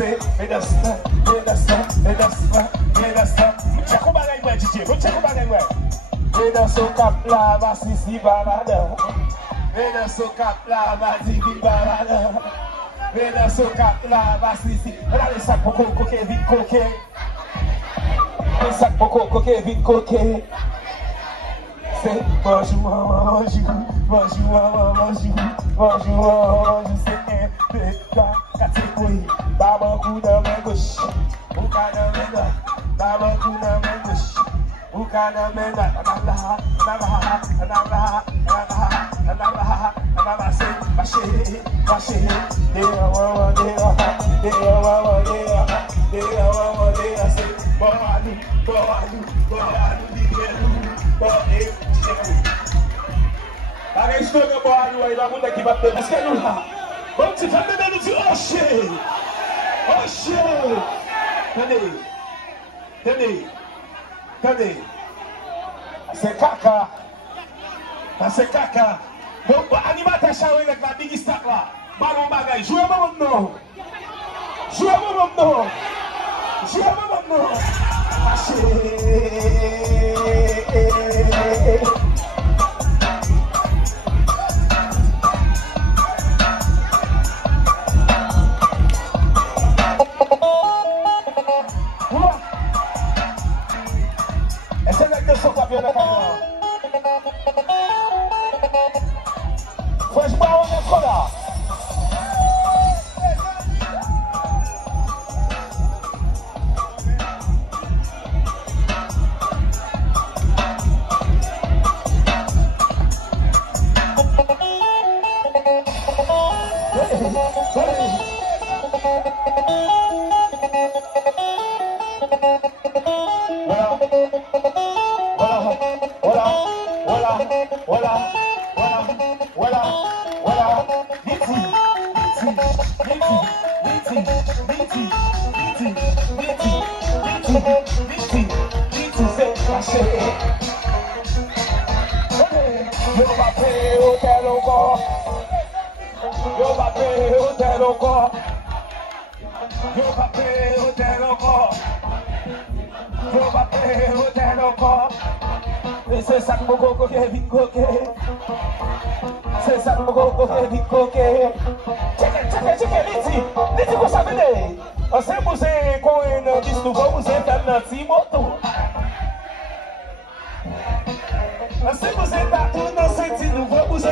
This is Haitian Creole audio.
say, me just check out my language, DJ. Go check out my language. Me just so capla, ma sisi balada. Me just so capla, ma zibi balada. Me just so capla, ma sisi. Olha le sac poco coquet, vite coquet. Le sac poco coquet, vite coquet. C'est bonjour, bonjour, bonjour, bonjour, bonjour, c'est un, deux, trois, quatre, oui. Babakou dans main gauche, Ouka dans main droite. Babakou dans main gauche, Ouka dans main droite. C'est marché, des wawa, c'est a história boa aí, vai muito aqui bater. Mas quer não lá? Vamos te fazer dentro de oxê! Oxê! Cadê? C'est caca! C'est caca! Donc, animateur chawé avec la big stack là. Ballon bagay, jouez moi maintenant! Jouez moi maintenant! Jouez moi maintenant! Essa é a canção da Bia da Canela. Faz mal na escola. C'est ça que mon coco qui est vite coquet. C'est ça que mon coco qui est vite coquet. Check, Liti, vous savez, on s'est posé quand on dit nous vamos entrar na moto. On s'est posé partout dans ce petit nous vamos